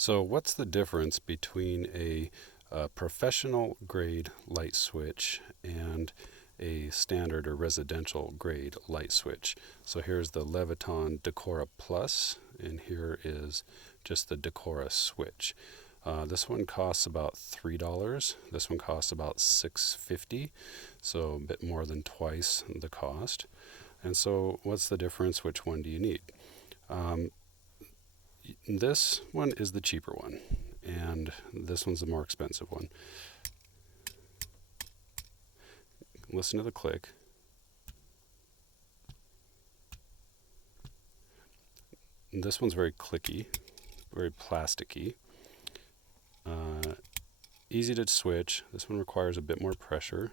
So what's the difference between a professional grade light switch and a standard or residential grade light switch? So here's the Leviton Decora Plus, and here is just the Decora switch. This one costs about $3. This one costs about $6.50, so a bit more than twice the cost. And so what's the difference? Which one do you need? This one is the cheaper one, and this one's the more expensive one. Listen to the click. This one's very clicky, very plasticky. Easy to switch. This one requires a bit more pressure,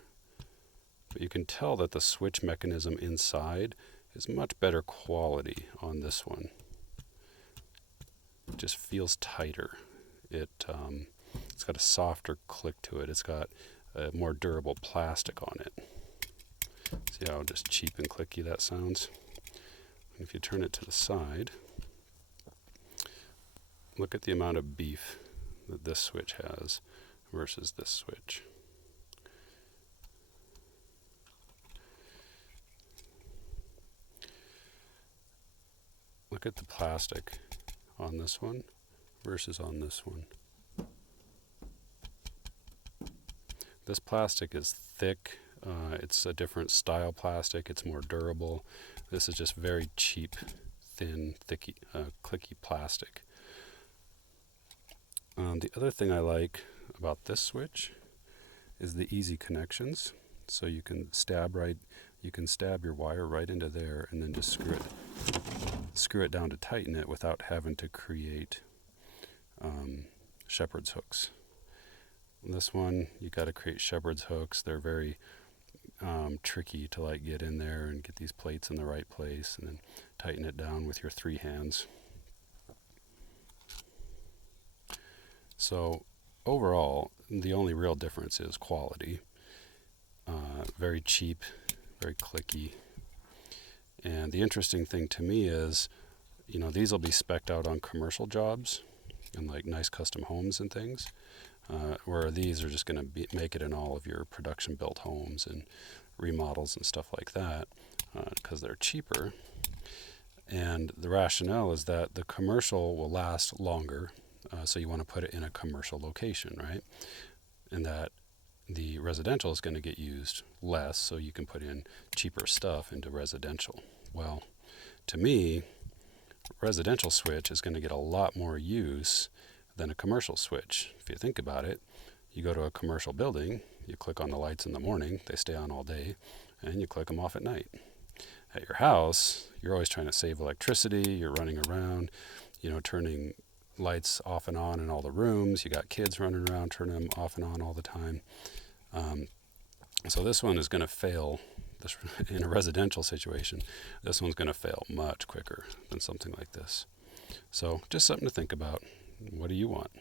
but you can tell that the switch mechanism inside is much better quality on this one. It just feels tighter. It's got a softer click to it. It's got a more durable plastic on it. See how just cheap and clicky that sounds? And if you turn it to the side, look at the amount of beef that this switch has versus this switch. Look at the plastic on this one versus on this one. This plastic is thick. It's a different style plastic. It's more durable. This is just very cheap, thin, thicky, clicky plastic. The other thing I like about this switch is the easy connections. So you can stab your wire right into there and then just screw it down to tighten it without having to create shepherd's hooks. This one, you got to create shepherd's hooks. They're very tricky to get in there and get these plates in the right place and then tighten it down with your 3 hands. So overall, the only real difference is quality. Very cheap, very clicky. And the interesting thing to me is, these will be spec'd out on commercial jobs and nice custom homes and things, where these are just going to make it in all of your production built homes and remodels and stuff like that, because they're cheaper. And the rationale is that the commercial will last longer, so you want to put it in a commercial location, right? And that the residential is going to get used less, so you can put in cheaper stuff into residential. Well, to me, residential switch is going to get a lot more use than a commercial switch. If you think about it, you go to a commercial building, you click on the lights in the morning, they stay on all day, and you click them off at night. At your house, you're always trying to save electricity, you're running around, turning lights off and on in all the rooms. You got kids running around, turning them off and on all the time. So this one is going to fail. In a residential situation, this one's going to fail much quicker than something like this. So just something to think about. What do you want?